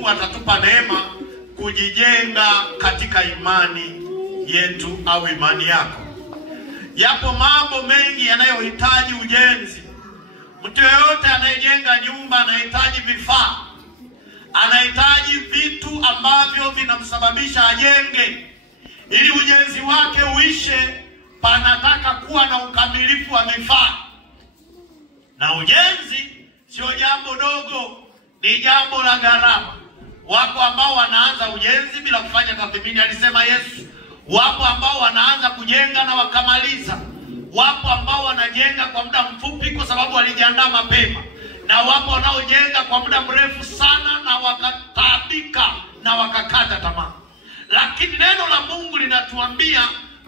Mungu atatupa neema kujijenga katika imani yetu au imani yako. Yapo mambo mengi yanayohitaji ujenzi. Mtu yeyote anayejenga nyumba anahitaji vifaa, anahitaji vitu ambavyo vinamsababisha ajenge. Ili ujenzi wake uishe, panataka kuwa na ukamilifu wa vifaa. Na ujenzi sio jambo dogo, ni jambo la gharama. Wako ambao wanaanza ujenzi bila kufanya tathmini, alisema Yesu. Wapo ambao wanaanza kujenga na wakamaliza. Wapo ambao wanajenga kwa muda mfupi kwa sababu walijiandaa mapema. Na wapo wanaojenga kwa muda mrefu sana na wakataabika na wakakata tamaa. Lakini neno la Mungu linatuambia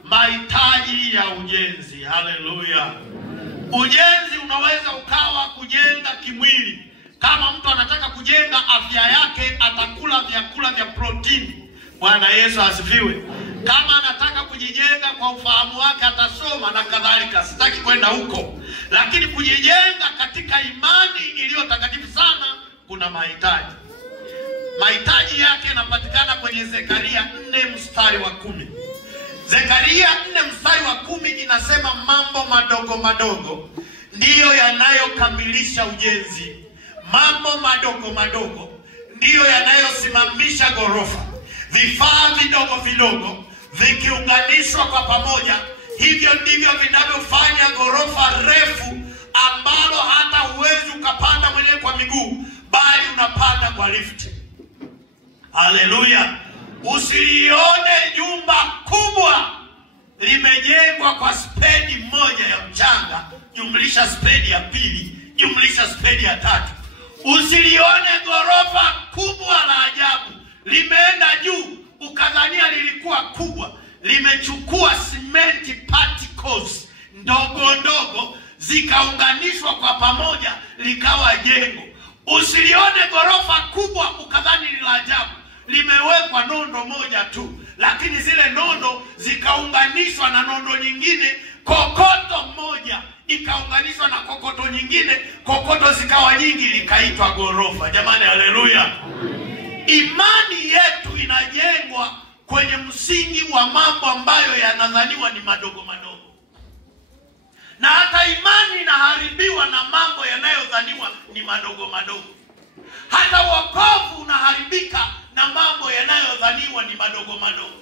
mahitaji ya ujenzi. Haleluya. Ujenzi unaweza ukawa kujenga kimwili. Kama mtu anataka kujenga afya yake, atakula vyakula vya protini. Bwana Yesu asifiwe. Kama anataka kujijenga kwa ufahamu wake, atasoma na kadhalika. Sitaki kwenda huko. Lakini kujijenga katika imani iliyo takatifu sana kuna mahitaji. Mahitaji yake yanapatikana kwenye Zekaria 4 mstari wa 10. Zekaria 4 mstari wa 10 inasema mambo madogo madogo ndiyo yanayokamilisha ujenzi. Mambo madogo madogo ndiyo yanayosimamisha ghorofa. Vifaa vidogo vidogo vikiunganishwa kwa pamoja, hivyo ndivyo vinavyofanya ghorofa refu ambalo hata huwezi ukapanda mwenyewe kwa miguu, bali unapanda kwa lift. Haleluya. Usilione jumba kubwa limejengwa kwa spedi moja ya mchanga, jumlisha spedi ya pili, jumlisha spedi ya tatu. Usilione ghorofa kubwa la ajabu limeenda juu ukadhania lilikuwa kubwa. Limechukua cement particles ndogo ndogo zikaunganishwa kwa pamoja likawa jengo. Usilione ghorofa kubwa ukadhani ni la ajabu. Limewekwa nondo moja tu, lakini zile nondo zikaunganishwa na nondo nyingine. Kokoto moja ikaunganishwa na kokoto nyingine, kokoto zikawa nyingi, likaitwa ghorofa. Jamani, haleluya. Imani yetu inajengwa kwenye msingi wa mambo ambayo yanadhaniwa ni madogo madogo. Na hata imani inaharibiwa na mambo yanayodhaniwa ni madogo madogo. Hata wokovu unaharibika na mambo yanayodhaniwa ni madogo madogo.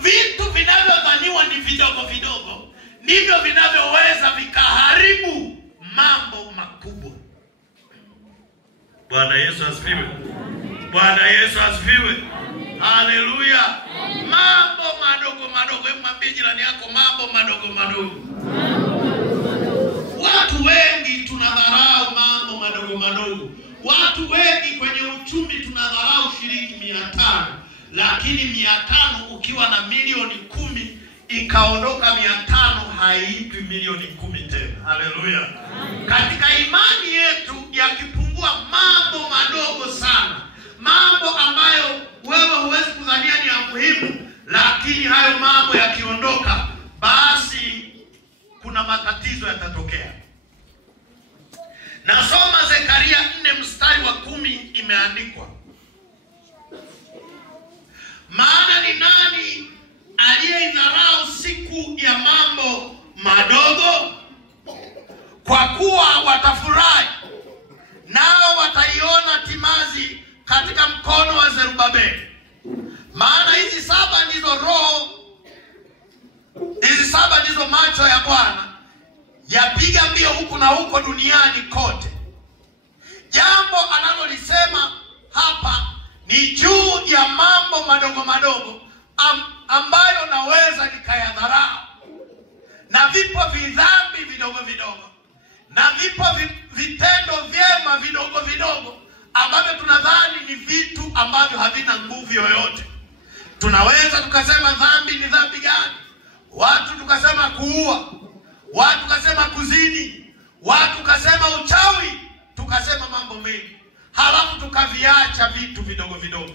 Vitu vinavyodhaniwa ni vidogo vidogo ndivyo vinavyoweza vikaharibu mambo makubwa. Bwana Yesu asifiwe. Bwana Yesu asifiwe. Haleluya. Mambo madogo madogo. Hebu mwambie jirani yako mambo madogo madogo. Watu wengi tunadharau mambo madogo madogo. Watu wengi kwenye uchumi tunadharau shilingi 500. Lakini 500 ukiwa na milioni 10 ikaondoka 500 haiitwi milioni 10 tena. Haleluya. Katika imani yetu yakipungua mambo madogo sana, mambo ambayo wewe huwezi kudhania ni ya muhimu, lakini hayo mambo yakiondoka, basi kuna matatizo yatatokea. Nasoma Zekaria 4 mstari wa 10, imeandikwa, maana ni nani aliyeidharau siku ya mambo madogo? Kwa kuwa watafurahi, nao wataiona timazi katika mkono wa Zerubabeli. Maana hizi 7 ndizo roho, hizi 7 ndizo macho ya Bwana yapiga mbio huku na huko duniani kote. Jambo analolisema hapa ni juu ya mambo madogo madogo ambayo naweza nikayadharau. Na vipo vidhambi vidogo vidogo, na vipo vitendo vyema vidogo vidogo ambavyo tunadhani ni vitu ambavyo havina nguvu yoyote. Tunaweza tukasema dhambi ni dhambi gani? Watu tukasema kuua, watu tukasema kuzini, watu tukasema uchawi, tukasema mambo mengi. Halafu tukaviacha vitu vidogo vidogo.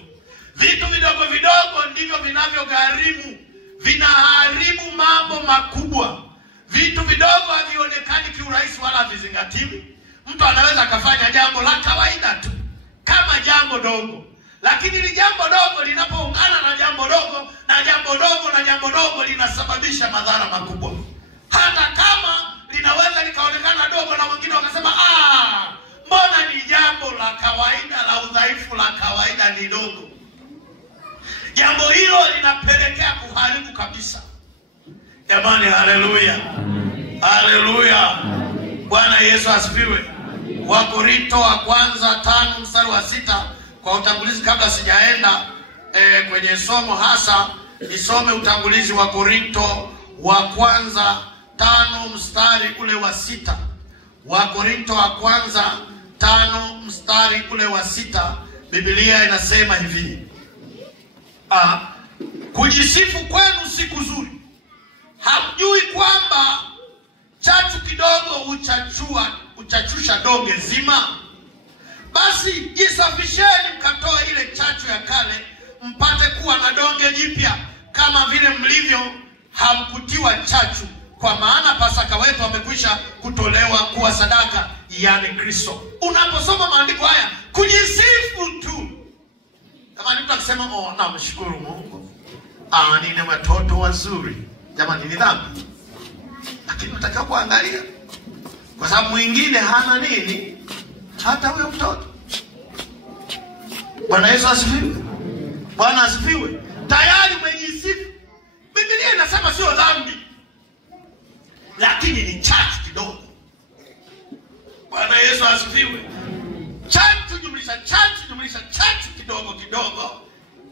Vitu vidogo vidogo ndivyo vinavyogharimu, vinaharibu mambo makubwa. Vitu vidogo havionekani kiurahisi wala havizingatiwi. Mtu anaweza akafanya jambo la kawaida tu, kama jambo dogo. Lakini ili jambo dogo linapoungana na jambo dogo na jambo dogo na jambo dogo, linasababisha madhara makubwa. Hata kama linaweza likaonekana dogo na wengine wakasema mbona ni jambo la kawaida, la udhaifu, la kawaida, ni dogo. Jambo hilo linapelekea kuharibu kabisa. Jamani, haleluya. Haleluya. Bwana Yesu asifiwe. Wakorintho wa kwanza 5 mstari wa 6, kwa utangulizi kabla sijaenda kwenye somo hasa, nisome utangulizi wa Korintho wa kwanza 5 mstari ule wa 6. Wakorintho wa kwanza 5 mstari ule wa 6, Biblia inasema hivi: kujisifu kwenu si kuzuri. Hamjui kwamba chachu kidogo uchachusha donge zima? Basi jisafisheni, mkatoa ile chachu ya kale, mpate kuwa na donge jipya, kama vile mlivyo. Hamkutiwa chachu, kwa maana Pasaka wetu amekwisha kutolewa kuwa sadaka, yani Kristo. Unaposoma maandiko haya, kujisifu tu. Kama mtu akisema namshukuru Mungu, nina watoto wazuri, jamani, ni dhambi. Lakini unatakiwa kuangalia, kwa sababu mwingine hana nini, hata huyo mtoto. Bwana Yesu asifiwe. Bwana asifiwe. Tayari umejisifu. Biblia inasema sio dhambi, lakini ni chachu kidogo. Bwana Yesu asifiwe. Chachu jumlisha chachu kidogo kidogo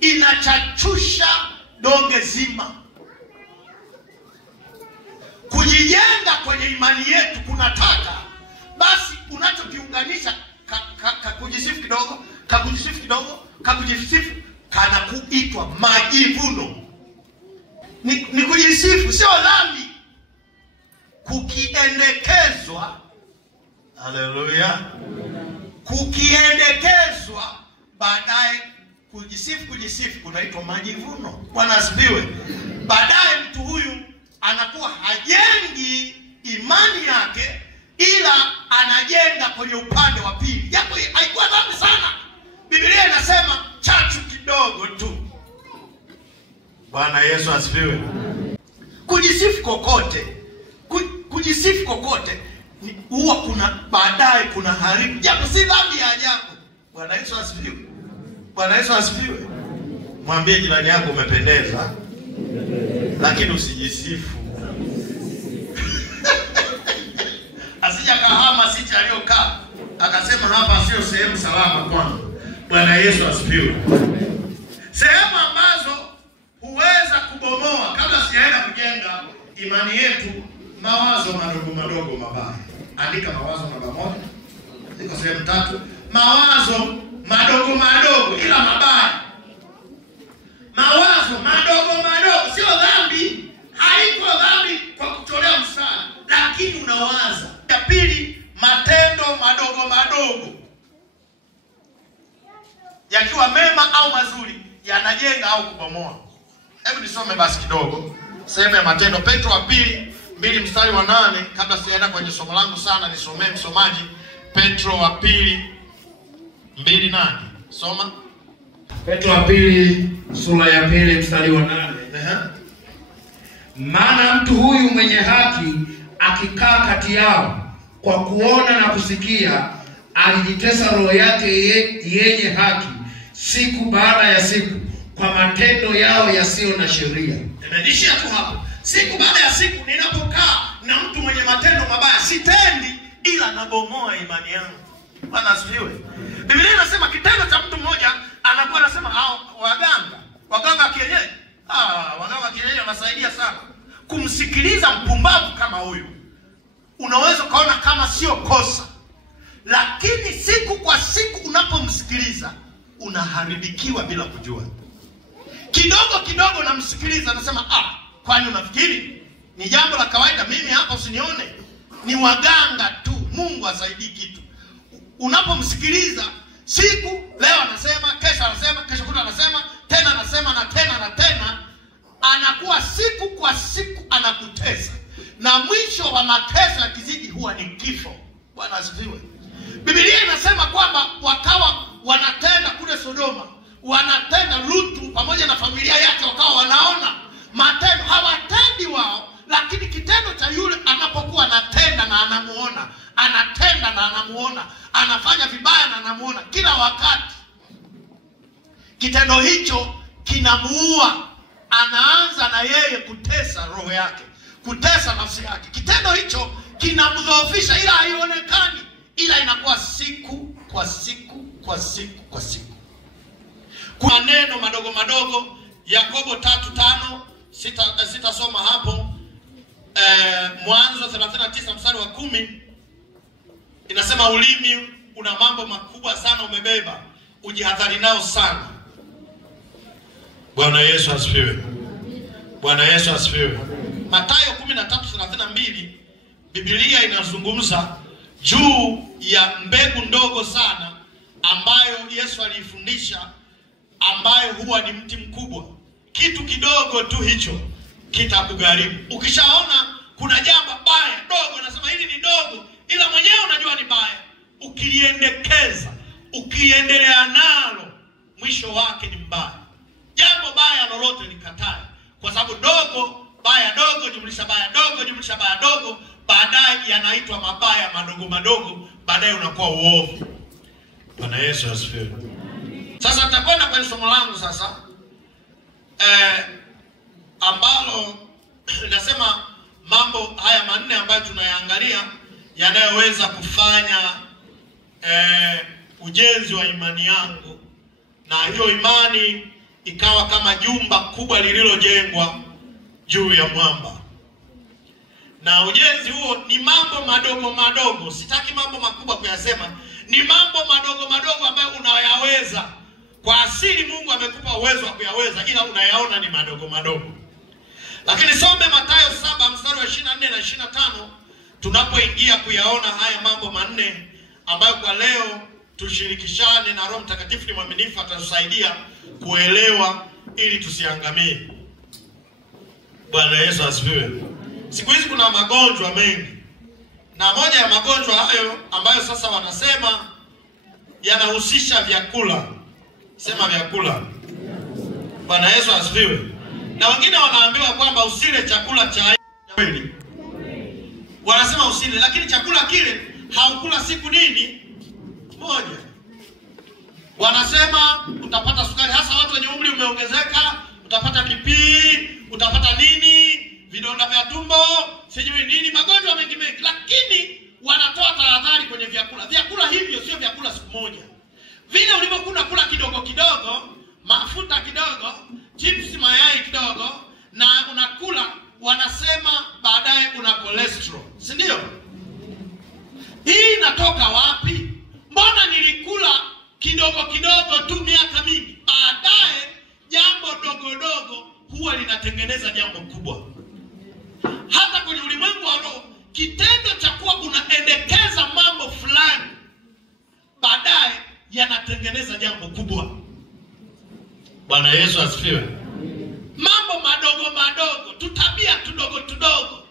inachachusha donge zima. Kujijenga kwenye imani yetu kunataka basi unachokiunganisha kujisifu kidogo, kujisifu kidogo, kujisifu kana kuitwa majivuno. Ni kujisifu, sio dhambi. Kukiendekezwa, haleluya, kukiendekezwa baadaye kujisifu kunaitwa majivuno. Bwana asifiwe. Baadaye mtu huyu anakuwa hajengi imani yake, ila anajenga kwenye upande wa pili. Japo haikuwa dhambi sana, Biblia inasema chachu kidogo tu. Bwana Yesu asifiwe. Kujisifu kokote huwa baadaye kuna haribu, japo si dhambi ya ajabu. Bwana Yesu asifiwe. Bwana Yesu asifiwe. Mwambie jirani yako umependeza, lakini usijisifu. Asija kahama sisi aliyokaa akasema hapa sio sehemu salama kwangu. Bwana Yesu asifiwe. Sehemu ambazo huweza kubomoa kabla sijaenda kujenga imani yetu, mawazo madogo mabaya. Andika mawazo namba 1. Ziko sehemu 3. Mawazo madogo ila mabaya. Mawazo madogo sio dhambi, haiko dhambi kwa kutolea msana, lakini unawaza. Ya pili, matendo madogo yakiwa mema au mazuri yanajenga au kubomoa. Hebu nisome basi kidogo sehemu ya Matendo. Petro wa pili 2 mstari wa 8. Kabla sijaenda kwenye somo langu sana, nisomee msomaji Petro wa pili 2:8. Soma. Petro wa pili sura ya 2 mstari wa 8. Maana mtu huyu mwenye haki akikaa kati yao, kwa kuona na kusikia, alijitesa roho yake yenye haki siku baada ya siku, kwa matendo yao yasiyo na sheria. Nimeishia tu hapo. Siku baada ya siku ninapokaa na mtu mwenye matendo mabaya, sitendi ila nabomoa imani yangu. Bwana asifiwe. Biblia inasema kitendo cha mtu mmoja anakuwa anasema waganga kienyeji. Waganga kienyeji wanasaidia sana. Kumsikiliza mpumbavu kama huyu, unaweza kaona kama sio kosa, lakini siku kwa siku unapomsikiliza unaharibikiwa bila kujua. Kidogo namsikiliza, anasema kwani unafikiri ni jambo la kawaida mimi hapa usinione? Ni waganga tu, Mungu asaidii kitu. Unapomsikiliza siku leo anasema, kesho anasema, kesho kutwa anasema, tena anasema na tena, anakuwa siku kwa siku anakutesa, na mwisho wa mateso yakizidi huwa ni kifo. Bwana asifiwe. Biblia inasema kwamba wakawa anamuona anafanya vibaya na anamuona kila wakati. Kitendo hicho kinamuua. Anaanza na yeye kutesa roho yake, kutesa nafsi yake. Kitendo hicho kinamdhoofisha, ila haionekani, ila inakuwa siku kwa siku kwa siku kwa siku. Kuna neno madogo madogo, Yakobo 3:5, sitasoma hapo. Mwanzo 39 mstari wa 10 inasema ulimi una mambo makubwa sana umebeba, ujihadhari nao sana. Bwana Yesu asifiwe. Bwana Yesu asifiwe. Mathayo 13:32 Biblia inazungumza juu ya mbegu ndogo sana ambayo Yesu alifundisha, ambayo huwa ni mti mkubwa. Kitu kidogo tu hicho kitakugharimu. Ukishaona kuna jambo baya dogo, nasema hili ni dogo, ila mwenyewe unajua ni baya, ukiliendekeza, ukiendelea nalo, mwisho wake ni mbaya. Jambo baya lolote likatae, kwa sababu dogo baya dogo jumlisha baya dogo jumlisha baya dogo, baadaye yanaitwa mabaya madogo madogo, baadaye unakuwa uovu. Bwana Yesu asifiwe. Sasa tutakwenda kwenye somo langu sasa, ambalo nasema mambo haya manne ambayo tunayaangalia yanayoweza kufanya ujenzi wa imani yangu, na hiyo imani ikawa kama jumba kubwa lililojengwa juu ya mwamba. Na ujenzi huo ni mambo madogo madogo, sitaki mambo makubwa kuyasema, ni mambo madogo madogo ambayo unayaweza. Kwa asili Mungu amekupa uwezo wa kuyaweza, ila unayaona ni madogo madogo. Lakini some Mathayo 7 mstari wa 24 na 25 tunapoingia kuyaona haya mambo manne ambayo kwa leo tushirikishane, na Roho Mtakatifu ni mwaminifu atatusaidia kuelewa ili tusiangamie. Bwana Yesu asifiwe. Siku hizi kuna magonjwa mengi, na moja ya magonjwa hayo ambayo sasa wanasema yanahusisha vyakula. Sema vyakula. Bwana Yesu asifiwe. Na wengine wanaambiwa kwamba usile chakula cha kweli. Wanasema usile, lakini chakula kile haukula siku nini moja. Wanasema utapata sukari, hasa watu wenye umri umeongezeka, utapata BP, utapata nini, vidonda vya tumbo, sijui nini, magonjwa mengi mengi. Lakini wanatoa tahadhari kwenye vyakula. Vyakula hivyo sio vyakula siku moja. Vile ulivyokuwa kula kidogo kidogo, mafuta kidogo, chips, mayai kidogo, na unakula, wanasema baadaye una cholesterol, si ndio? Hii inatoka wapi? Mbona nilikula kidogo kidogo tu miaka mingi, baadaye jambo dogo dogo huwa linatengeneza jambo kubwa. Hata kwenye ulimwengu wa roho, kitendo cha kuwa unaendekeza mambo fulani, baadaye yanatengeneza jambo kubwa. Bwana Yesu asifiwe. Mambo madogo madogo, tutabia tudogo tudogo.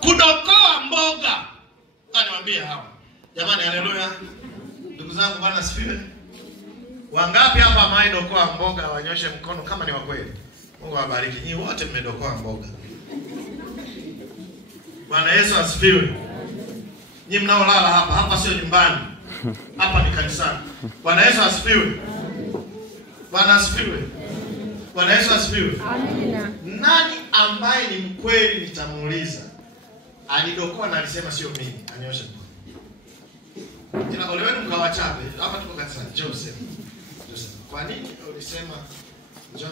Kudokoa mboga. Aniwaambie hawa. Jamani, haleluya. Ndugu zangu, Bwana asifiwe. Wangapi hapa maidokoa mboga wanyoshe mkono kama ni wa kweli? Mungu awabariki. Nyinyi wote mmedokoa mboga. Bwana Yesu asifiwe. Nyinyi mnaolala hapa sio nyumbani. Hapa ni kanisani. Bwana Yesu asifiwe. Bwana asifiwe. Bwana Yesu asifiwe. Amina. Nani ambaye ni mkweli nitamuuliza? Alidokoa na alisema sio mimi. Anyoshe mkono. Ila ole wenu mkawachape. Hapa tuko kanisani. Joseph. Kwa nini ulisema njoo?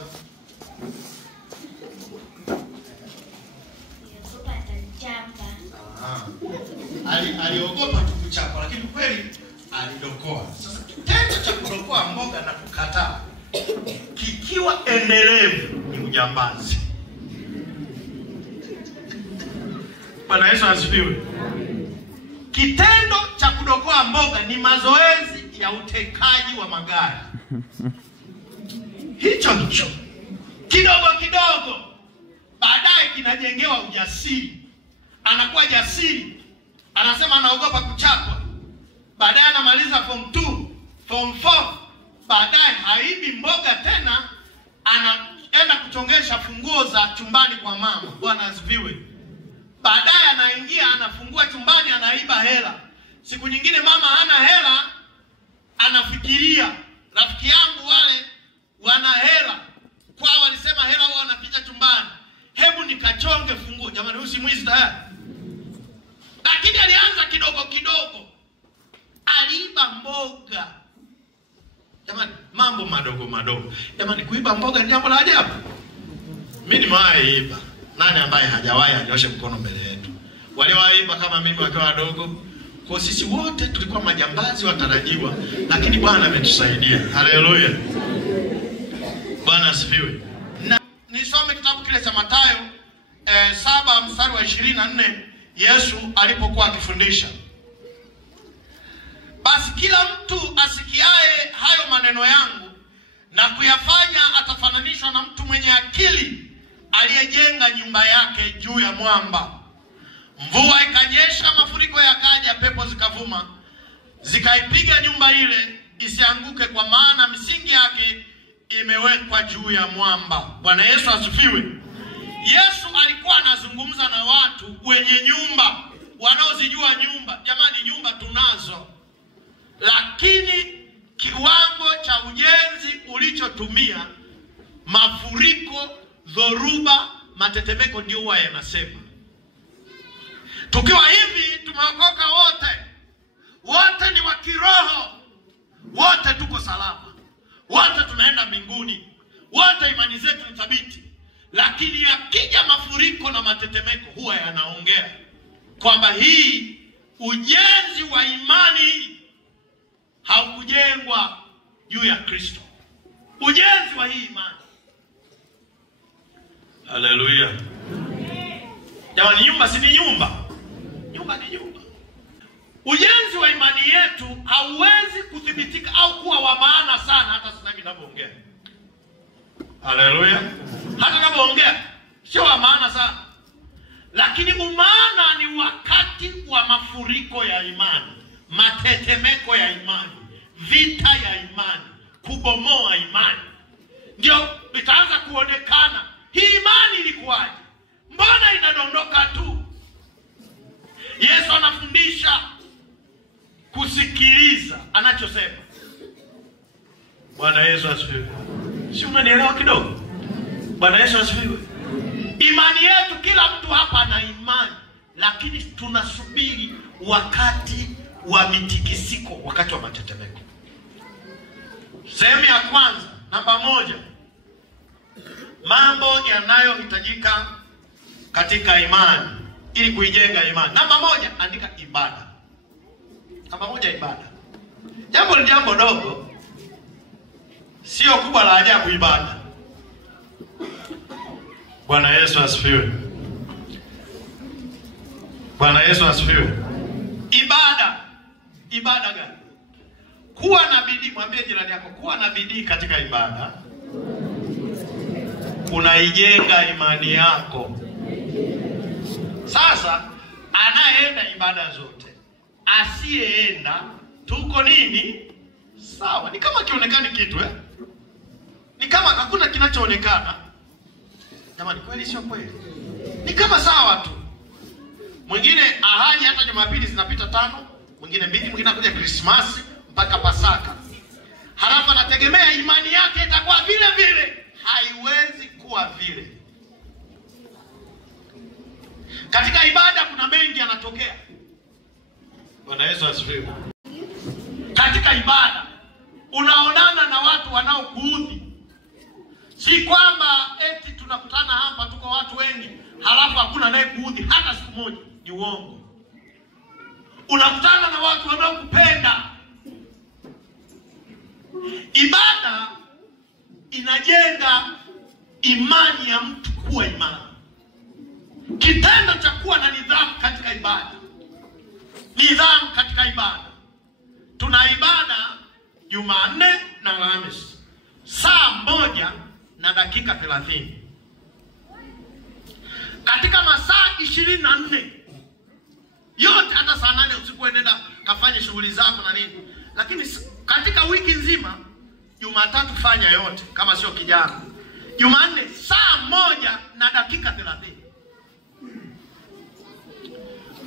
Aliogopa atachapa. Aliogopa tu kuchapa, lakini kweli alidokoa. Sasa kitendo cha kudokoa mboga na kukataa kikiwa endelevu ni ujambazi. Bwana Yesu asifiwe. Kitendo cha kudokoa mboga ni mazoezi ya utekaji wa magari. Hicho kidogo kidogo, baadaye kinajengewa ujasiri. Anakuwa jasiri, anasema anaogopa kuchapwa. Baadaye anamaliza form 2, form 4, baadaye haibi mboga tena, anaenda kuchongesha funguo za chumbani kwa mama. Bwana asifiwe. Baadaye anaingia anaingia anafungua chumbani anaiba hela. Siku nyingine mama hana hela, anafikiria rafiki yangu wale wana hela, kwao walisema hela wao wanapita chumbani, hebu nikachonge funguo. Jamani, huyu si mwizi tayari? Lakini alianza kidogo kidogo, aliiba mboga. Jamani, mambo madogo madogo. Jamani, kuiba mboga ni jambo la ajabu. Mimi nimewaiba. Nani ambaye hajawahi anyoshe mkono mbele yetu? Wale waiba kama mimi wakiwa wadogo. Kwa sisi wote tulikuwa majambazi watarajiwa, lakini Bwana ametusaidia. Haleluya. Bwana asifiwe. Na nisome kitabu kile cha Mathayo 7 mstari wa 24, Yesu alipokuwa akifundisha. Basi kila mtu asikiaye hayo maneno yangu na kuyafanya atafananishwa na mtu mwenye akili aliyejenga nyumba yake juu ya mwamba. Mvua ikanyesha, mafuriko yakaja, pepo zikavuma, zikaipiga nyumba ile, isianguke, kwa maana misingi yake imewekwa juu ya mwamba. Bwana Yesu asifiwe. Yesu alikuwa anazungumza na watu wenye nyumba, wanaozijua nyumba. Jamani, nyumba tunazo, lakini kiwango cha ujenzi ulichotumia, mafuriko, dhoruba, matetemeko ndio huwa yanasema. Tukiwa hivi tumeokoka wote ni wa kiroho, wote tuko salama, wote tunaenda mbinguni, wote imani zetu ni thabiti. Lakini yakija mafuriko na matetemeko, huwa yanaongea kwamba hii ujenzi wa imani haukujengwa juu ya Kristo. Ujenzi wa hii imani. Haleluya. Jamani, nyumba si ni nyumba? Nyumba ni nyumba. Ujenzi wa imani yetu hauwezi kudhibitika au kuwa wa maana sana hata sasa hivi ninapoongea. Haleluya. Hata ninapoongea sio wa maana sana. Lakini umaana ni wakati wa mafuriko ya imani, matetemeko ya imani, vita ya imani, kubomoa imani. Ndio itaanza kuonekana hii imani ilikuwaje? Mbona inadondoka tu? Yesu anafundisha kusikiliza anachosema. Bwana Yesu asifiwe. Si unanielewa kidogo? Bwana Yesu asifiwe. Imani yetu, kila mtu hapa ana imani, lakini tunasubiri wakati wa mitikisiko, wakati wa matetemeko. Sehemu ya kwanza, namba 1, mambo yanayohitajika katika imani ili kuijenga imani. Namba 1, andika ibada. Namba 1, ibada. Jambo ni jambo dogo, sio kubwa la ajabu. Ibada. Bwana Yesu asifiwe. Bwana Yesu asifiwe. Ibada. Ibada gani? Kuwa na bidii. Mwambie jirani yako, kuwa na bidii katika ibada kunaijenga imani yako. Sasa anayeenda ibada zote, asiyeenda, tuko nini? Sawa. Ni kama kionekani kitu ni kama hakuna kinachoonekana. Jamani, kweli sio kweli? Ni kama sawa tu. Mwingine ahadi hata Jumapili zinapita 5, mwingine 2, mwingine anakuja Krismasi mpaka Pasaka. Halafu anategemea imani yake itakuwa vile vile. Haiwezi kuwa vile. Katika ibada kuna mengi yanatokea. Bwana Yesu asifiwe. Katika ibada unaonana na watu wanaokuudhi. Si kwamba eti tunakutana hapa tuko watu wengi halafu hakuna anayekuudhi hata siku moja. Ni uongo. Unakutana na watu wanaokupenda. Ibada inajenga imani ya mtu kuwa imara. Kitendo cha kuwa na nidhamu katika ibada. Nidhamu katika ibada. Tuna ibada Jumanne na Alhamisi, saa 1 na dakika 30. Katika masaa 24 yote, hata saa 8 usiku nenda kafanye shughuli zako na nini. Lakini katika wiki nzima, Jumatatu fanya yote kama sio kijana. Jumanne saa 1 na dakika 30.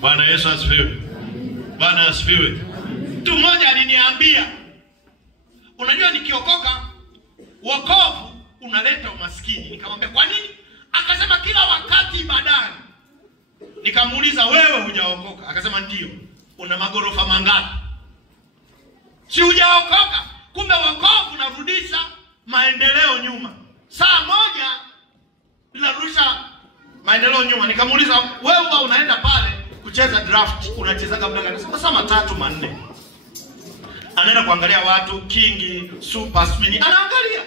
Bwana Yesu asifiwe. Bwana asifiwe. Mtu mmoja aliniambia, unajua nikiokoka wokovu unaleta umaskini. Nikamwambia kwa nini? Akasema kila wakati ibadani. Nikamuuliza wewe hujaokoka? Akasema ndio. Una magorofa mangapi? Si hujaokoka. Kumbe wokovu unarudisha maendeleo nyuma. Saa moja inarudisha maendeleo nyuma. Nikamuuliza wewe unaenda pale kucheza draft, unachezaga muda gani? Sasa 3 4. Anaenda kuangalia watu kingi, super spin, anaangalia.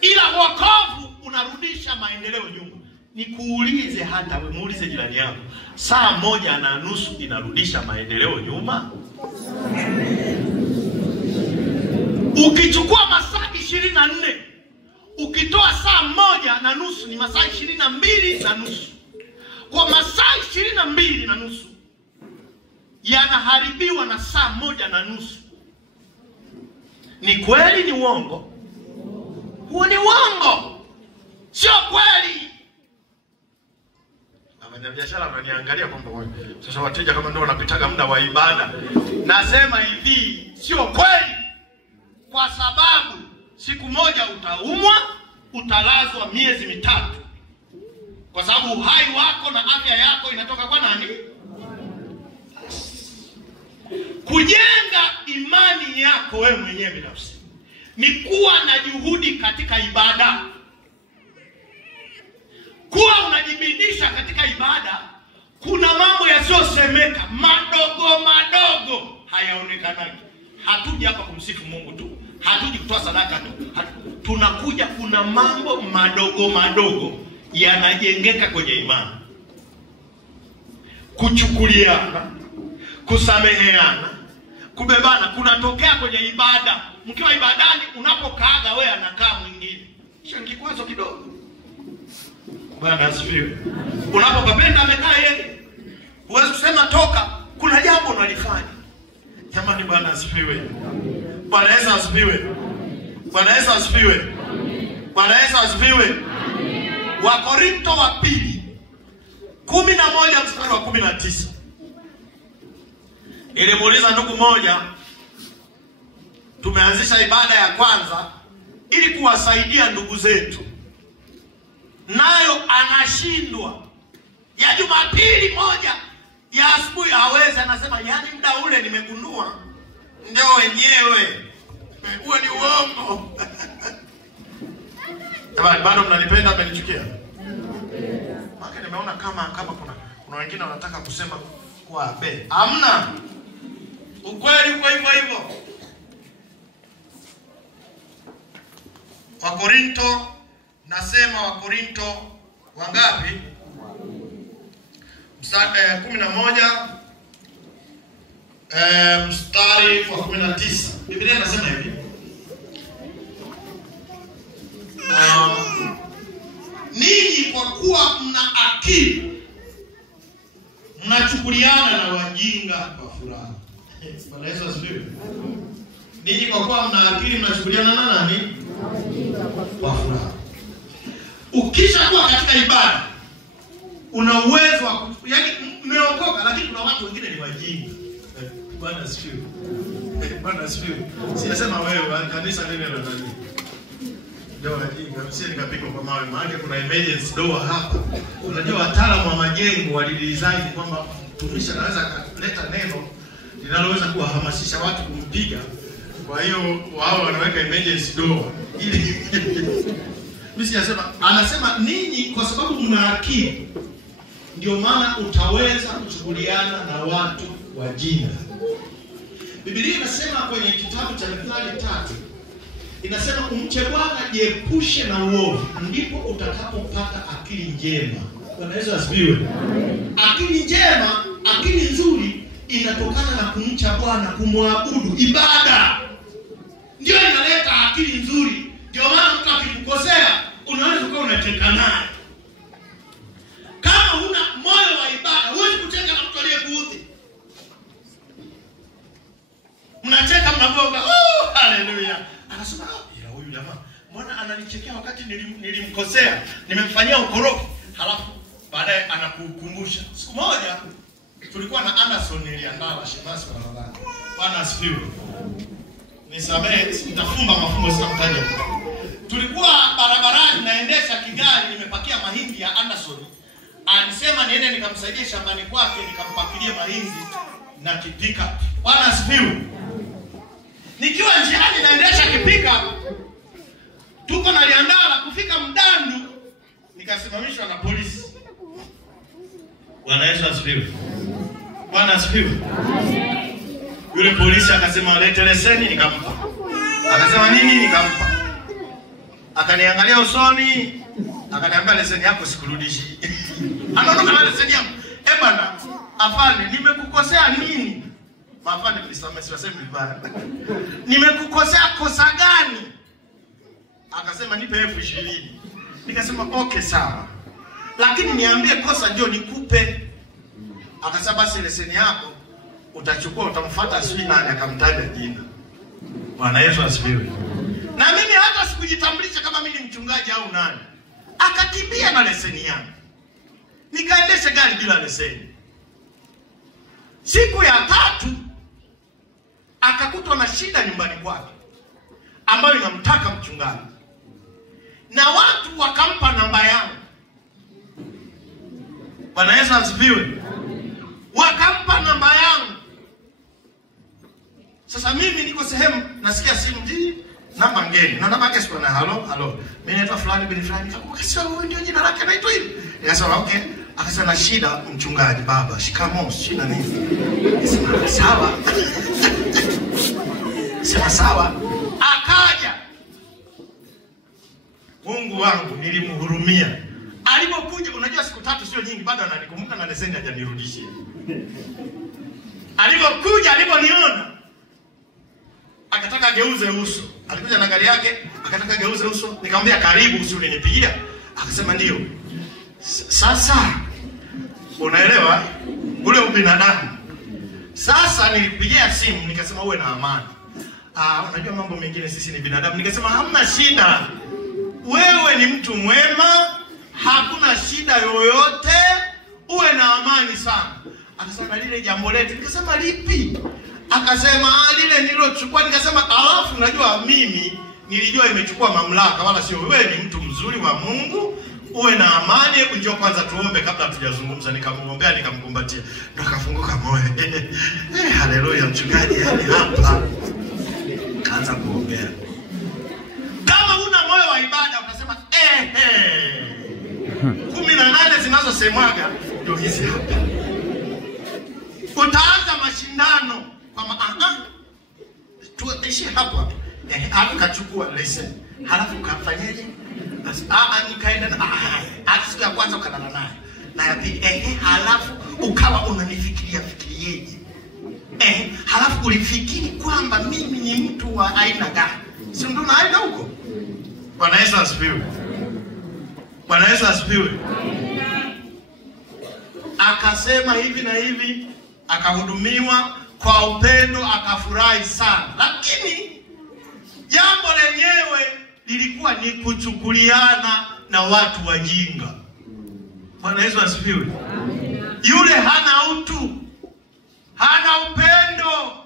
Ila wokovu unarudisha maendeleo nyuma. Nikuulize hata wewe, muulize jirani yako, saa 1:30 inarudisha maendeleo nyuma? Ukichukua masaa 24, ukitoa saa 1:30 ni masaa 22:30. Kwa masaa 22:30 yanaharibiwa na saa 1:30. Ni kweli ni uongo? Huo ni uongo. Sio kweli. Na biashara wananiangalia kwamba sasa wateja kama ndio wanapitaga muda wa ibada. Nasema hivi, sio kweli. Kwa sababu siku moja utaumwa, utalazwa miezi 3. Kwa sababu uhai wako na afya yako inatoka kwa nani? Kujenga imani yako wewe mwenyewe binafsi ni kuwa na juhudi katika ibada. Kuwa unajibidisha katika ibada. Kuna mambo yasiyosemeka, madogo madogo hayaonekanaki. Hatuji hapa kumsifu Mungu tu, hatuji kutoa sadaka tu, tunakuja, kuna mambo madogo madogo yanajengeka kwenye imani. Kuchukuliana, kusameheana, kubebana kunatokea kwenye ibada. Mkiwa ibadani, unapokaaga wewe anakaa mwingine, kisha kikwazo kidogo. Bwana asifiwe. Unapopapenda amekaa yeye, huwezi kusema toka, kuna jambo unalifanya. Jamani, Bwana asifiwe. Bwana Yesu asifiwe. Bwana Yesu asifiwe. Bwana Yesu asifiwe. Wakorintho wa pili 11:19. Nilimuuliza ndugu moja, tumeanzisha ibada ya kwanza ili kuwasaidia ndugu zetu, nayo anashindwa. Ya Jumapili moja ya asubuhi hawezi, anasema yani muda ule nimegundua ndio wenyewe. Huo ni uongo. Tabani bado mnanipenda, mmenichukia? Maka nimeona kama kuna wengine wanataka kusema kwa be. Hamna. Ukweli uko hivyo hivyo. Wakorintho, nasema Wakorintho wangapi? 11 mstari wa 19. Biblia inasema hivi. Ninyi kwa kuwa mna akili mnachukuliana na wajinga kwa furaha. Bwana Yesu asifiwe. Ninyi kwa kuwa mna akili mnachukuliana na nani? Kwa furaha. Ukisha kuwa katika ibada, una uwezo wa, yani mmeokoka, lakini kuna watu wengine ni wajinga. Bwana asifiwe. Bwana asifiwe. Siyasema wewe kanisa nini na nani? Ndio wajinga. Msije nikapigwa kwa mawe. Maana kuna emergency door hapa. Unajua wataalamu wa majengo walidesign kwamba mtumishi anaweza kuleta neno linaloweza kuwahamasisha watu kumpiga. Kwa hiyo wao wanaweka emergency door ili mimi siyasema, anasema ninyi kwa sababu mna akili ndio maana utaweza kuchukuliana na watu wajinga. Biblia inasema kwenye kitabu cha Mithali 3, inasema umche Bwana, jiepushe na uovu, ndipo utakapopata akili njema. Bwana Yesu asifiwe. Akili njema, akili nzuri inatokana na kumcha Bwana, kumwabudu. Ibada ndio inaleta akili nzuri. Ndio maana mtu akikukosea unaweza kuwa unacheka naye. Kama huna moyo wa ibada, huwezi kucheka na mtu aliyekuudhi. Mnacheka mnagonga, oh haleluya. Anasema, ya huyu jamaa, mbona ananichekea wakati nilimkosea, nimemfanyia ukorofi, halafu baadaye anakukumbusha. Siku moja tulikuwa na Anderson Iliandala Shemasi wa Ramadhani. Bwana asifiwe. Nisamehe, nitafumba mafumbo sitamtaja. Tulikuwa barabarani naendesha kigari, nimepakia mahindi ya Anderson. Alisema niende nikamsaidie shambani kwake, nikampakilie mahindi na kipika. Bwana asifiwe. Nikiwa njiani naendesha kipika, tuko na Liandala, kufika Mdandu nikasimamishwa na polisi. Bwana Yesu asifiwe. Bwana asifiwe. Yule polisi akasema walete leseni, nikampa. Akasema nini, nikampa. Akaniangalia usoni, akaniambia leseni yako sikurudishi. Anaona kama leseni yangu. Bwana, afande, nimekukosea nini? Afande, nisamehe, siwasemi vibaya. Nimekukosea kosa gani? Akasema nipe 20,000. Nikasema okay sawa. Lakini niambie kosa ndio nikupe. Akasema basi leseni yako utachukua, utamfuata sijui nani, akamtaja jina. Bwana Yesu asifiwe. Na mimi hata sikujitambulisha kama mimi ni mchungaji au nani. Akakimbia na leseni yangu. Nikaendesha gari bila leseni. Siku ya 3 akakutwa na shida nyumbani kwake ambayo inamtaka mchungaji. Na watu wakampa namba yangu. Bwana Yesu asifiwe. Wakampa namba yangu. Sasa mimi niko sehemu nasikia simu hii, namba ngeni. Na namba yake sio na halo. Mimi naitwa fulani bin fulani. Akasema wewe ndio jina lake naitwa hivi. Nikasema okay. Akasema na shida mchungaji baba. Shikamoo, shida nini? Nikasema sawa. Sema sawa. Akaja. Mungu wangu nilimhurumia. Alipokuja, unajua siku 3 sio nyingi, bado ananikumbuka na leseni hajanirudishia. Alipokuja, aliponiona akataka geuze uso. Alikuja na gari yake, akataka geuze uso. Nikamwambia karibu, usi ulinipigia. Akasema ndio. Sasa unaelewa ule ubinadamu. Sasa nilipigia simu nikasema uwe na amani. Unajua mambo mengine sisi ni binadamu. Nikasema hamna shida. Wewe ni mtu mwema, hakuna shida yoyote, uwe na amani sana. Akasema lile jambo letu. Nikasema lipi? Akasema lile nilochukua. Nikasema alafu unajua mimi nilijua imechukua mamlaka, wala sio wewe, ni mtu mzuri wa Mungu, uwe na amani. Hebu njoo kwanza tuombe kabla hatujazungumza. Nikamwombea, nikamkumbatia. Ndio akafunguka moyo. Haleluya mchungaji, yani hapa kaanza kuombea. Kama una moyo wa ibada utasema 18 zinazosemwaga ndio hizi hapa. Utaanza mashindano kama tuishi hapo. Halafu kachukua lesson. Halafu kafanyaje? Nikaenda na siku ya kwanza ukalala naye. Na ya pili halafu ukawa unanifikirieje? Halafu ulifikiri kwamba mimi ni mtu wa aina gani? Si ndio naenda huko? Bwana Yesu asifiwe. Bwana Yesu asifiwe. Akasema hivi na hivi, akahudumiwa kwa upendo, akafurahi sana. Lakini jambo lenyewe lilikuwa ni kuchukuliana na watu wajinga. Bwana Yesu asifiwe. Yule hana utu, hana upendo,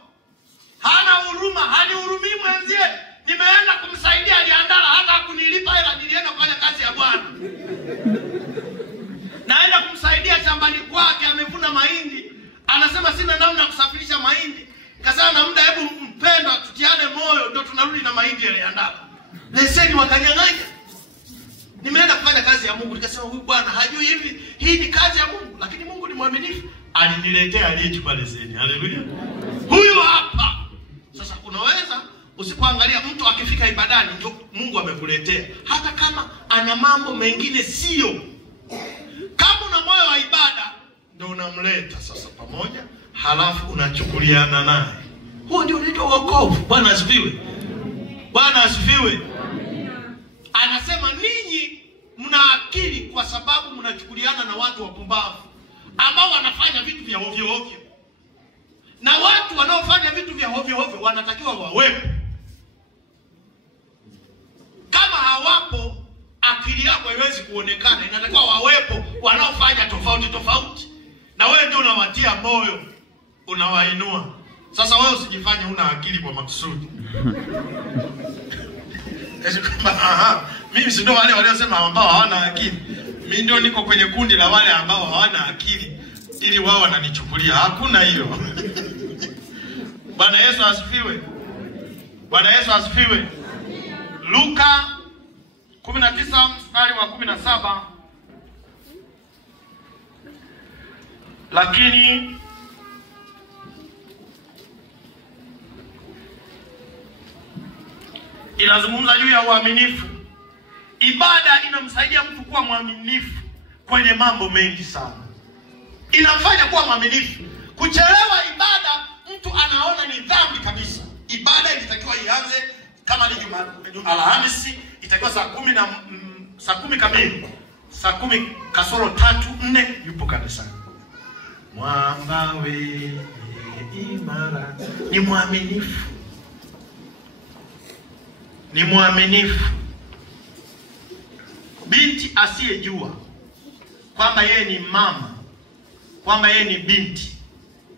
hana huruma, hanihurumii mwenzie. Nimeenda kumsaidia Aliandala, hata hakunilipa hela, nilienda kufanya kazi ya Bwana. Naenda kumsaidia shambani kwake, amevuna mahindi. Anasema sina namna kusafirisha mahindi. Nikasema na muda, hebu mpendwa tutiane moyo ndio tunarudi na mahindi ya Aliandala. Leseni wakanyang'anya. Nimeenda kufanya kazi ya Mungu. Nikasema huyu bwana hajui hivi, hii ni kazi ya Mungu, lakini Mungu ni mwaminifu. Aliniletea aliyetupa leseni. Haleluya. Huyu hapa. Sasa unaweza usipoangalia mtu akifika ibadani ndio Mungu amekuletea. Hata kama ana mambo mengine sio. Kama una moyo wa ibada ndio unamleta sasa pamoja, halafu unachukuliana naye. Huo ndio unaitwa wokovu. Bwana asifiwe. Bwana asifiwe. Anasema ninyi mna akili kwa sababu mnachukuliana na watu wapumbavu ambao wanafanya vitu vya ovyo ovyo. Na watu wanaofanya vitu vya ovyo ovyo wanatakiwa wawepo. Kama hawapo, akili yako haiwezi kuonekana. Inatakiwa wawepo wanaofanya tofauti tofauti. na wewe ndio unawatia moyo, unawainua. Sasa wewe usijifanye una akili kwa makusudi. Mimi si ndio wale waliosema ambao hawana akili. Mimi ndio niko kwenye kundi la wale ambao hawana akili ili wao wananichukulia. Hakuna hiyo. Bwana Yesu asifiwe. Bwana Yesu asifiwe. Luka 19 mstari wa 17. Lakini inazungumza juu ya uaminifu. Ibada inamsaidia mtu kuwa mwaminifu kwenye mambo mengi sana. Inamfanya kuwa mwaminifu. Kuchelewa ibada mtu anaona ni dhambi kabisa. Ibada ilitakiwa ianze kama ni Alhamisi, itakiwa saa 10 kamili. Saa 10 kasoro 3-4 yupo kanisani. Mwamba we imara, ni mwaminifu. Ni mwaminifu. Binti asiyejua kwamba yeye ni mama, kwamba yeye ni binti,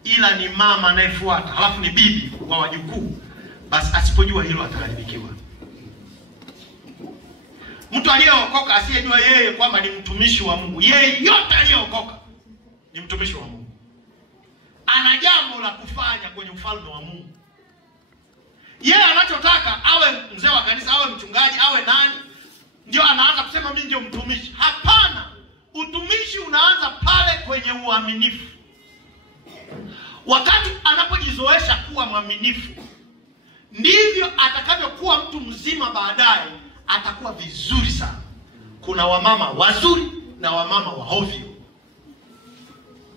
ila ni mama anayefuata, halafu ni bibi wa wajukuu, basi asipojua hilo ataharibikiwa. Mtu aliyeokoka asiyejua yeye kwamba ni mtumishi wa Mungu, yeye yote aliyeokoka ni mtumishi wa Mungu, ana jambo la kufanya kwenye ufalme wa Mungu. Yeye anachotaka awe mzee wa kanisa, awe mchungaji, awe nani, ndio anaanza kusema mimi ndio mtumishi. Hapana, utumishi unaanza pale kwenye uaminifu. Wakati anapojizoesha kuwa mwaminifu, ndivyo atakavyokuwa mtu mzima baadaye, atakuwa vizuri sana. Kuna wamama wazuri na wamama wa hovyo.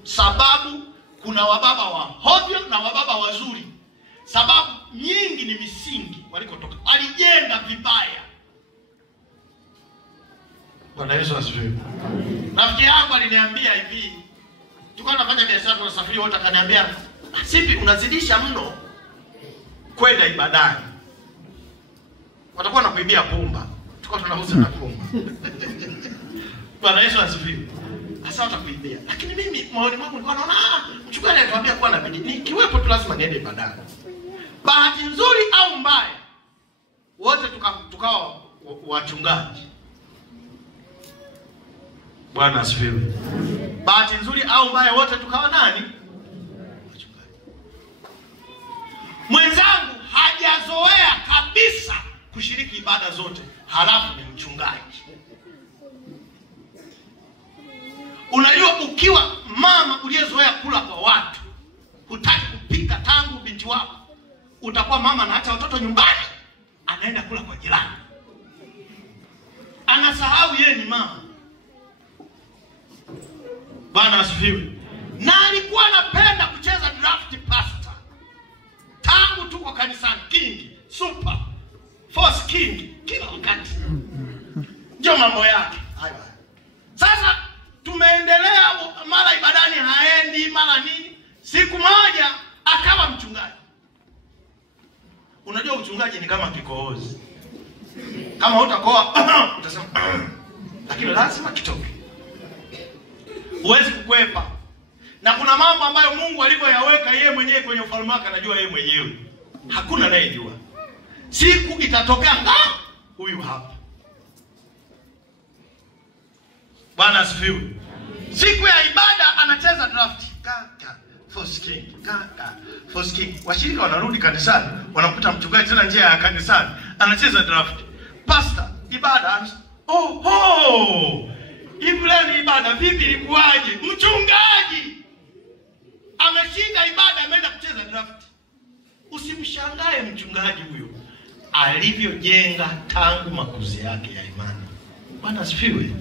Sababu kuna wababa wa hovyo na wababa wazuri. Sababu nyingi ni misingi walikotoka. Alijenga vibaya. Bwana Yesu asifiwe. Rafiki yangu aliniambia hivi, tulikuwa tunafanya biashara, tunasafiri wote, akaniambia, "Sipi unazidisha mno kwenda ibadani. Watakuwa nakuibia pumba." Tulikuwa tunauza na pumba. Bwana Yesu asifiwe. Sasa watakuibia. Lakini mimi moyoni mwangu nilikuwa naona mchungaji anatuambia kuwa na bidii. Nikiwepo tu lazima niende ibadani. Bahati nzuri au mbaya, wote tukawa wachungaji. Bwana asifiwe. Bahati nzuri au mbaya, wote tukawa nani? Wachungaji. Mwenzangu hajazoea kabisa kushiriki ibada zote, halafu ni mchungaji. Unajua, ukiwa mama uliyezoea kula kwa watu, hutaki kupika tangu binti wako, utakuwa mama na hata watoto nyumbani, anaenda kula kwa jirani. Anasahau yeye ni mama. Bwana asifiwe. Na alikuwa anapenda kucheza draft pastor. Tangu tuko kanisani, king, super, force king, kila wakati. Ndio mambo yake. Sasa tumeendelea, mara ibadani haendi, mara nini. Siku moja akawa mchungaji. Unajua uchungaji ni kama kikohozi. Kama utakoa utasema lakini lazima kitoke. Huwezi kukwepa. Na kuna mambo ambayo Mungu alivyoyaweka yeye mwenyewe kwenye ufalme wake, anajua yeye mwenyewe. Hakuna anayejua. Siku itatokea huyu hapa. Bwana asifiwe. Siku ya ibada anacheza draft. Force king. Force king. Washirika wanarudi kanisani, wanakuta mchungaji tena nje ya kanisani anacheza draft. Pastor, ibada. Ibrahim, ibada vipi ilikuwaje? Mchungaji ameshinda ibada, ameenda kucheza draft. Usimshangae mchungaji huyo alivyojenga tangu makuzi yake ya imani. Bwana asifiwe.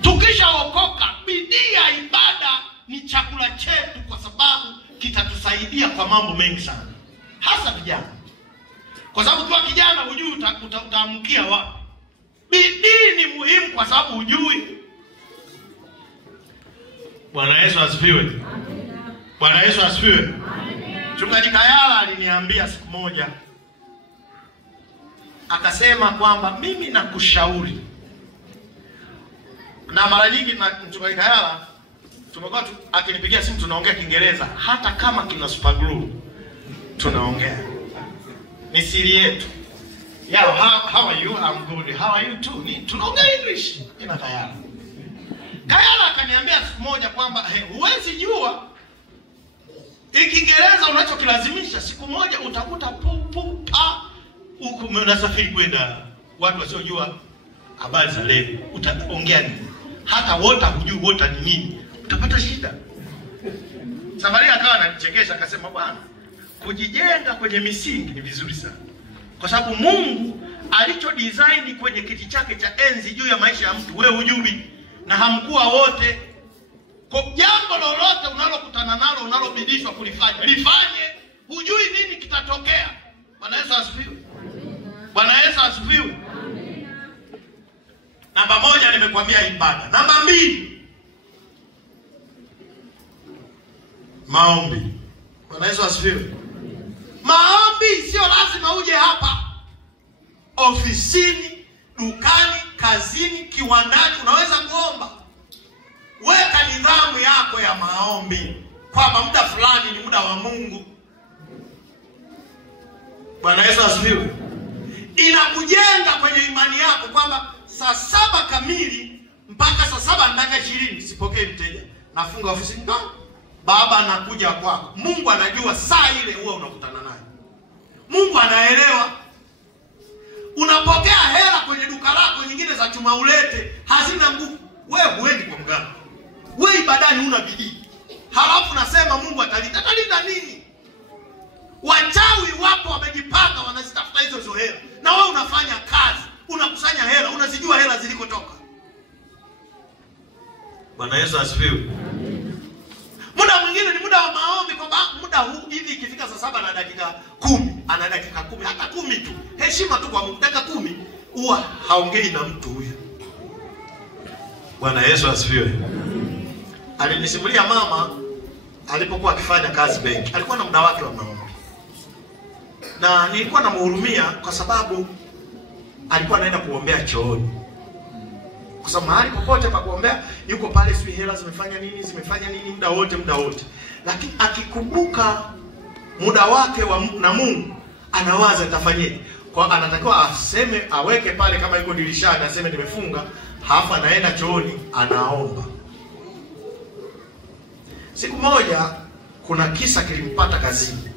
Tukishaokoka, bidii ya ibada ni chakula chetu, kwa sababu kitatusaidia kwa mambo mengi sana, hasa vijana. Kwa sababu kwa kijana hujui utaamkia wapi. Bidii ni muhimu kwa sababu hujui. Bwana Yesu asifiwe. Bwana Yesu asifiwe. Mchungaji Kayala aliniambia siku moja, akasema kwamba mimi nakushauri. Na mara nyingi na mchungaji Kayala tumekuwa akinipigia simu tunaongea Kiingereza, hata kama kina super glue tunaongea. Ni siri yetu. Yeah, how are you? I'm good. How are you too? Tunaongea English. Ina tayari. Kayala akaniambia siku moja kwamba huwezi jua Kiingereza unachokilazimisha, siku moja utakuta huko unasafiri kwenda watu wasiojua habari za leo, utaongea nini? Hata water hujui water ni nini, utapata shida. Safari akawa ananichekesha akasema, bwana, kujijenga kwenye misingi ni vizuri sana. Kwa sababu Mungu alicho design kwenye kiti chake cha enzi juu ya maisha ya mtu wewe hujui, na hamkuwa wote. Kwa jambo lolote unalokutana nalo unalobidishwa kulifanya, lifanye, hujui nini kitatokea. Bwana Yesu asifiwe. Bwana Yesu asifiwe. Namba 1 nimekwambia ibada. Namba 2, maombi. Bwana Yesu asifiwe. Maombi sio lazima uje hapa. Ofisini, dukani, kazini, kiwandani unaweza kuomba. Weka nidhamu yako ya maombi kwamba muda fulani ni muda wa Mungu. Bwana Yesu asifiwe. Inakujenga kwenye imani yako kwamba saa 7 kamili mpaka saa 7:20 sipokee mteja, nafunga ofisi. Baba anakuja kwako. Mungu anajua saa ile huwa unakutana naye. Mungu anaelewa. Unapokea hela kwenye duka lako, nyingine za chuma ulete, hazina nguvu. Wewe huendi kwa mganga. Wewe ibadani una bidii. Halafu nasema Mungu atalinda. Atalinda nini? Wachawi wapo wamejipanga wanazitafuta hizo hela. Na wewe unafanya kazi, unakusanya hela, unazijua hela zilikotoka. Bwana Yesu asifiwe. Muda mwingine ni muda wa maombi, kwamba muda huu hivi ikifika saa 7:10, ana dakika 10, hata 10 tu. Heshima tu kwa Mungu, dakika 10 huwa haongei na mtu huyo. Bwana Yesu asifiwe. Alinisimulia mama alipokuwa akifanya kazi benki. Alikuwa na muda wake wa maombi. Na nilikuwa namhurumia kwa sababu alikuwa anaenda kuombea chooni. Kwa sababu mahali popote pa kuombea yuko pale, sio hela zimefanya nini muda wote. Lakini akikumbuka muda wake na Mungu, anawaza atafanyaje. Kwa anatakiwa aseme, aweke pale kama yuko dirishani, aseme nimefunga, halafu anaenda chooni anaomba. Siku moja kuna kisa kilimpata kazini.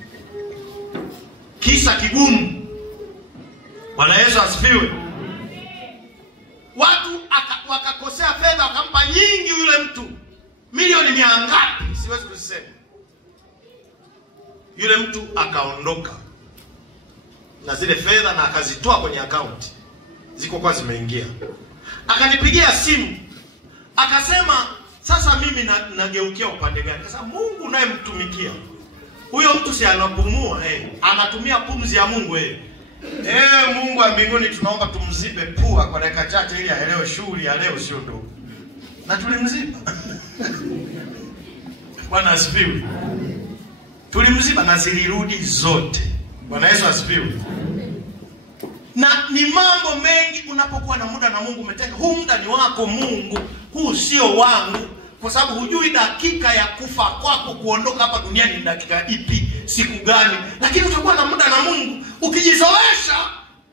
Kisa kigumu. Bwana Yesu asifiwe. Watu wakakosea fedha, wakampa nyingi yule mtu. Milioni 100 ngapi siwezi kusema. Yule mtu akaondoka na zile fedha na akazitoa kwenye account. Ziko kwa zimeingia. Akanipigia simu. Akasema, sasa mimi nageukia upande gani? Sasa Mungu naye mtumikia. Huyo mtu si anapumua, anatumia pumzi ya Mungu. Mungu wa mbinguni, tunaomba tumzibe pua kwa dakika chache ili aelewe shughuli ya leo sio ndogo. Na tulimziba. Bwana asifiwe. Tulimziba na zilirudi zote. Bwana Yesu asifiwe. Na ni mambo mengi unapokuwa na muda na Mungu, umetenga huu muda ni wako Mungu, huu sio wangu. Kwa sababu hujui dakika ya kufa kwako, kuondoka hapa duniani ni dakika ipi, siku gani. Lakini utakuwa na muda na Mungu. Ukijizoesha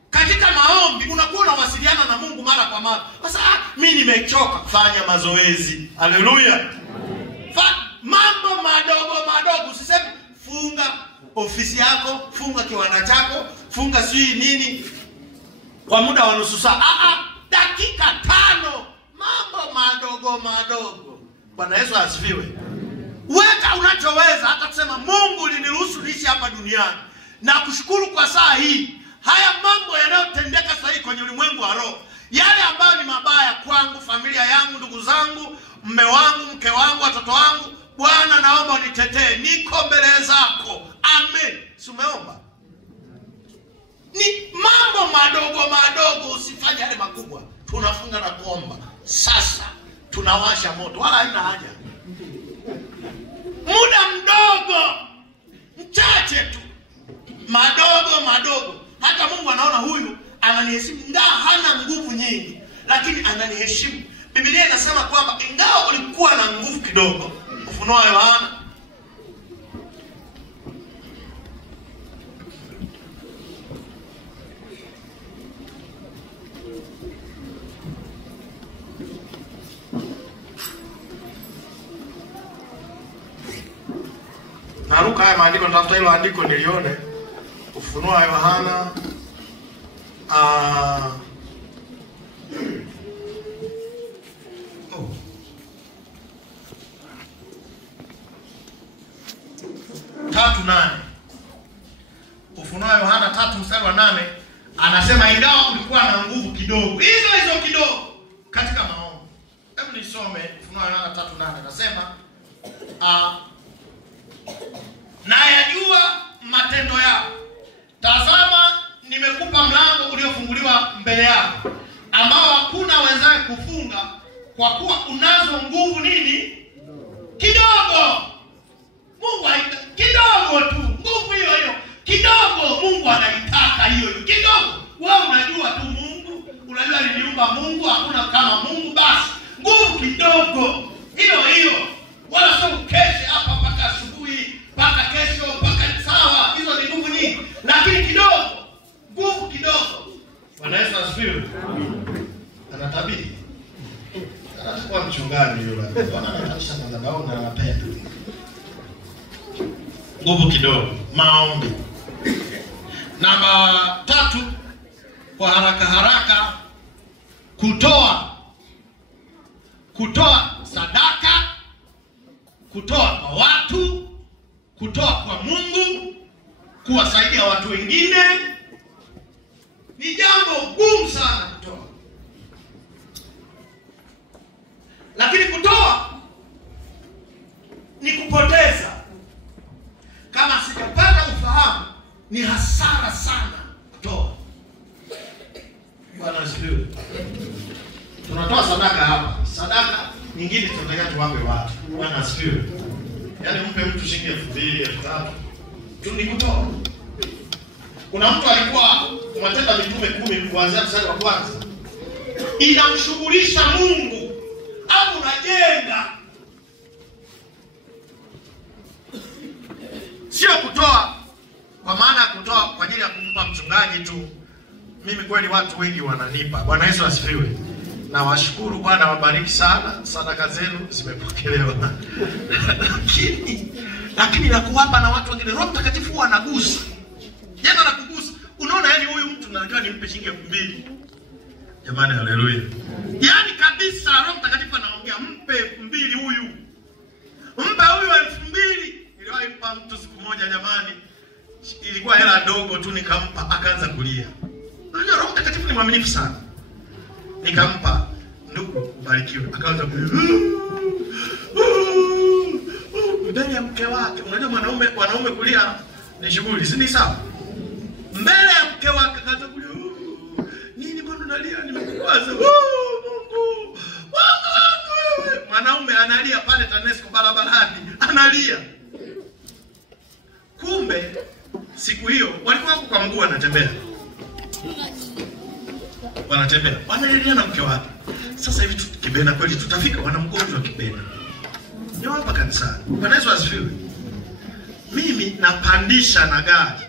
katika maombi, unakuwa unawasiliana na Mungu mara kwa mara. Sasa mimi nimechoka, fanya mazoezi. Haleluya. Mambo madogo, usiseme funga ofisi yako, funga kiwanda chako, funga sijui nini kwa muda wa nusu saa. Dakika 5, mambo madogo. Bwana Yesu asifiwe. Weka unachoweza, hata kusema Mungu uliniruhusu niishi hapa duniani na kushukuru kwa saa hii. Haya mambo yanayotendeka sasa hivi kwenye ulimwengu wa roho, yale ambayo ni mabaya kwangu, familia yangu, ndugu zangu, mume wangu, mke wangu, watoto wangu, Bwana naomba unitetee, niko mbele zako. Amen. Si umeomba? Ni mambo madogo, usifanye yale makubwa. Tunafunga na kuomba. Sasa tunawasha moto, wala haina haja. Muda mdogo, mchache tu, madogo. Hata Mungu anaona huyu ananiheshimu, hana nguvu nyingi, lakini ananiheshimu. Biblia inasema kwamba ingawa ulikuwa na nguvu kidogo, Ufunuo wa Yohana naruka haya maandiko, natafuta hilo andiko nilione. Ufunuo wa Yohana Tatu nane. Ufunuo wa Yohana 3:8 anasema ingawa ulikuwa na nguvu kidogo, hizo kidogo katika maombi. Hebu nisome Ufunuo wa Yohana 3:8. Anasema na yajua matendo yako. Tazama, nimekupa mlango uliofunguliwa mbele yako, ambao hakuna wezaye kufunga, kwa kuwa unazo nguvu nini? Kidogo. Mungu kidogo tu, nguvu hiyo kidogo. Mungu anaitaka hiyo kidogo. Wewe unajua tu Mungu, unajua niliumba Mungu, hakuna kama Mungu, basi nguvu kidogo hiyo. Wala sio ukeshe hapa mpaka asubuhi, mpaka kesho, mpaka sawa. Hizo ni nguvu nyingi, lakini kidogo, nguvu kidogo. Bwana Yesu asifiwe. Anatabiri. Anachukua mchungaji yule. Bwana anatabisha madhabahu na anapenda. Nguvu kidogo, maombi. Namba 3 kwa haraka, kutoa sadaka, kutoa kwa watu, kutoa kwa Mungu, kuwasaidia watu wengine. Ni jambo gumu sana kutoa. Lakini kutoa ni kupoteza. Kama sijapata ufahamu, ni hasara sana kutoa. Bwana asifiwe. Tunatoa sadaka hapa. Sadaka nyingine tunataka tuwape watu. Bwana asifiwe. Yaani mpe mtu shilingi 2,000, 3,000. Tu ni kutoa. Kuna mtu alikuwa Matendo ya Mitume 10 kuanzia mstari wa kwanza. Inamshughulisha Mungu au unajenga. Sio kutoa kwa maana kutoa kwa ajili ya kumpa mchungaji tu. Mimi kweli watu wengi wananipa. Bwana Yesu asifiwe. Na washukuru, Bwana wabariki sana. Sadaka zenu zimepokelewa. Lakini na kuwapa na watu wengine, Roho Mtakatifu huwa anagusa. Jana anakugusa. Unaona, yani huyu mtu najua nimpe shilingi 2,000. Jamani, haleluya. Yani kabisa Roho Mtakatifu anaongea, mpe 2,000 huyu. Mpe huyu 2,000. Niliwahi kumpa mtu siku moja, jamani. Ilikuwa hela ndogo tu, nikampa akaanza kulia. Unajua Roho Mtakatifu ni mwaminifu sana. Nikampa, ndugu ubarikiwe, akaanza kulia. Mbele ya mke wake. Unajua wanaume kulia ni shughuli, si ni sawa? Mbele ya mke wake akaanza kulia. Nini mbona unalia? Nimekukwaza. Mungu. Mwanaume analia pale TANESCO barabarani, analia. Kumbe siku hiyo walikuwa wako kwa mguu wanatembea. Wanaendelea na mke wake. Sasa hivi Kibena kweli tutafika, wana mgonjwa Kibena. Ni hapa kanisani. Bwana Yesu asifiwe. Mimi napandisha na gari.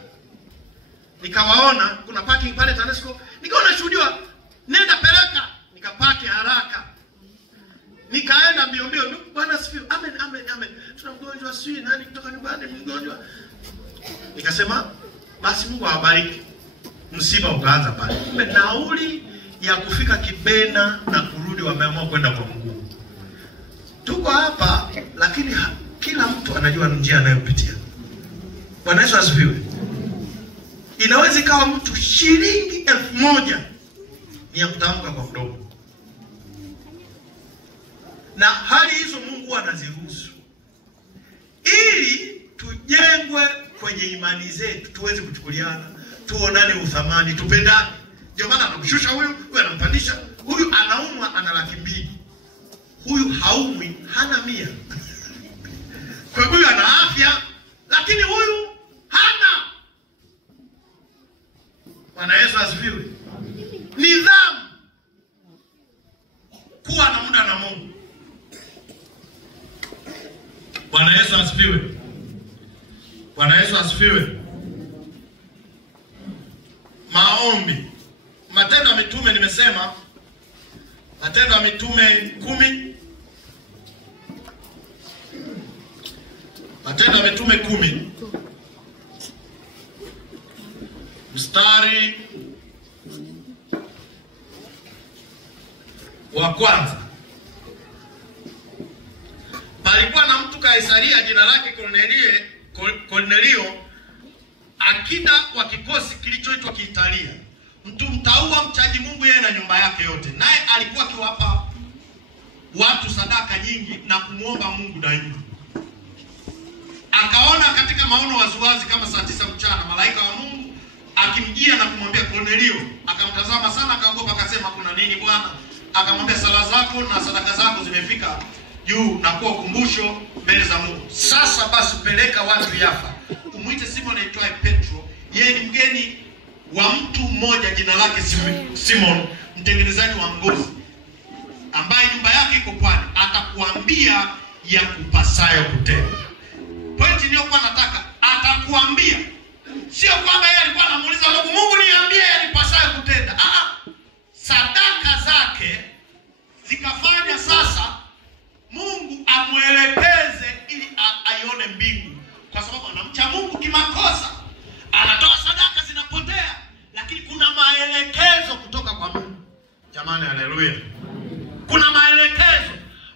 Nikawaona kuna parking pale TANESCO. Nikaona shuhudiwa, nenda peleka. Nikapaki haraka. Nikaenda mbio. Bwana asifiwe. Amen. Tuna mgonjwa sisi, nani kutoka nyumbani mgonjwa. Nikasema basi Mungu awabariki. Msiba ukaanza pale. Kumbe nauli ya kufika Kibena na kurudi wameamua kwenda kwa mguu. Tuko hapa lakini kila mtu anajua njia anayopitia. Bwana Yesu asifiwe. Inaweza ikawa mtu shilingi 1,000 ni ya kutamka kwa mdomo. Na hali hizo Mungu anaziruhusu ili tujengwe kwenye imani zetu, tuweze kuchukuliana, tuonane uthamani, tupendane. Ndio maana anamshusha huyu anampandisha. Huyu anaumwa ana 200,000. Huyu haumwi hana 100. Kwa hiyo huyu ana afya lakini huyu hana. Bwana Yesu asifiwe. Nidhamu. Kuwa na muda Yesu asifiwe. Maombi. Matendo ya Mitume nimesema. Matendo ya Mitume 10. Matendo ya Mitume 10. Mstari wa kwanza. Palikuwa na mtu Kaisaria jina lake Kornelio, akida wa kikosi kilichoitwa Kiitalia, mtu mtaua mchaji Mungu yeye na nyumba yake yote. Naye alikuwa akiwapa watu sadaka nyingi na kumuomba Mungu daima. Akaona katika maono waziwazi kama saa 9 mchana malaika wa Mungu akimjia na kumwambia Kornelio. Akamtazama sana, akaogopa, akasema kuna nini Bwana? Akamwambia sala zako na sadaka zako zimefika juu na kuwa ukumbusho mbele za Mungu. Sasa basi peleka watu Yafa, umuite Simon aitwaye Petro, yeye ni mgeni wa mtu mmoja jina lake Simon, mtengenezaji wa ngozi, ambaye nyumba yake iko pwani. Atakuambia ya kupasayo kutenda. Pointi niliyokuwa nataka, atakuambia. Sio kwamba yeye alikuwa anamuuliza Mungu, Mungu niambie ya kupasayo kutenda. Sadaka zake zikafanya sasa Mungu amuelekeze ili aione mbingu. Kwa sababu anamcha Mungu kimakosa, anatoa sadaka zinapotea, lakini kuna maelekezo kutoka kwa Mungu. Jamani, haleluya. Kuna maelekezo.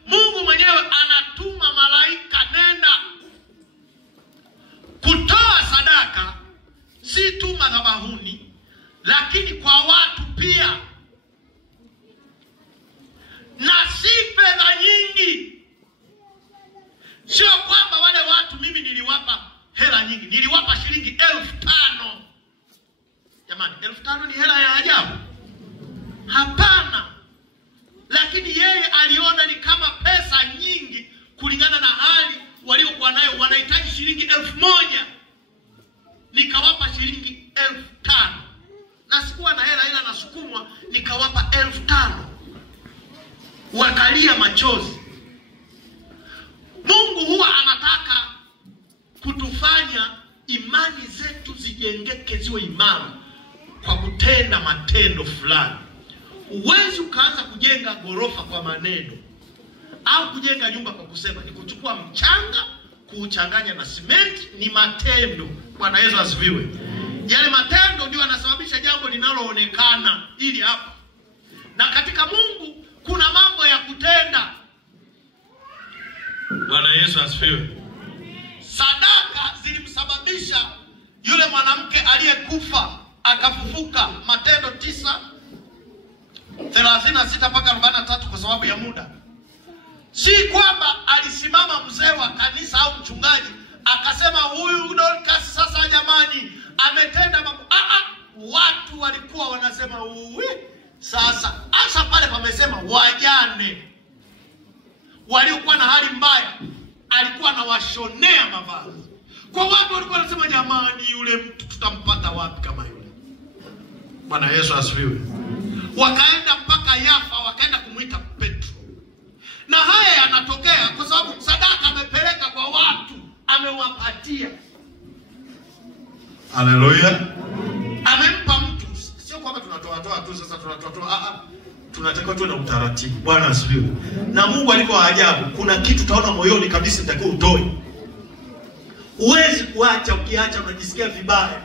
Mungu mwenyewe anatuma malaika, nenda kutoa sadaka, si tu madhabahuni, lakini kwa watu pia. Na si fedha nyingi. Sio kwamba wale watu mimi niliwapa hela nyingi, niliwapa shilingi 5,000. Jamani, 5,000 ni hela ya ajabu? Hapana. Lakini yeye aliona ni kama pesa nyingi kulingana na hali waliokuwa nayo, wanahitaji shilingi 1,000. Nikawapa shilingi 5,000. Na sikuwa na hela ila nasukumwa, nikawapa 5,000. Wakalia machozi. Mungu huwa anataka kutufanya imani zetu zijengeke, ziwe imara kwa kutenda matendo fulani. Uwezi ukaanza kujenga gorofa kwa maneno au kujenga nyumba kwa kusema. Ni kuchukua mchanga, kuuchanganya na simenti, ni matendo. Bwana Yesu asifiwe. Yale matendo ndio yanasababisha jambo linaloonekana ili hapa. Na katika Mungu kuna mambo ya kutenda. Bwana Yesu asifiwe. Sadaka zilimsababisha yule mwanamke aliyekufa akafufuka. Matendo 9:36 mpaka 43 kwa sababu ya muda. Si kwamba alisimama mzee wa kanisa au mchungaji akasema huyu Dorcas sasa jamani ametenda mambo. Watu walikuwa wanasema uwe. Sasa hasa pale pamesema wajane waliokuwa na hali mbaya alikuwa anawashonea mavazi. Kwa watu walikuwa wanasema jamani yule mtu tutampata wapi kama yule? Bwana Yesu asifiwe. Wakaenda mpaka Yafa, wakaenda kumuita Petro. Na haya yanatokea kwa sababu sadaka amepeleka kwa watu, amewapatia. Haleluya. Amempa mtu. Sio kwamba tunatoa tu sasa tunatoa. Tunatakiwa tuwe na utaratibu. Bwana asifiwe. Na Mungu alikuwa ajabu. Kuna kitu utaona moyoni kabisa nitakiwa utoe. Uwezi kuacha, ukiacha unajisikia vibaya.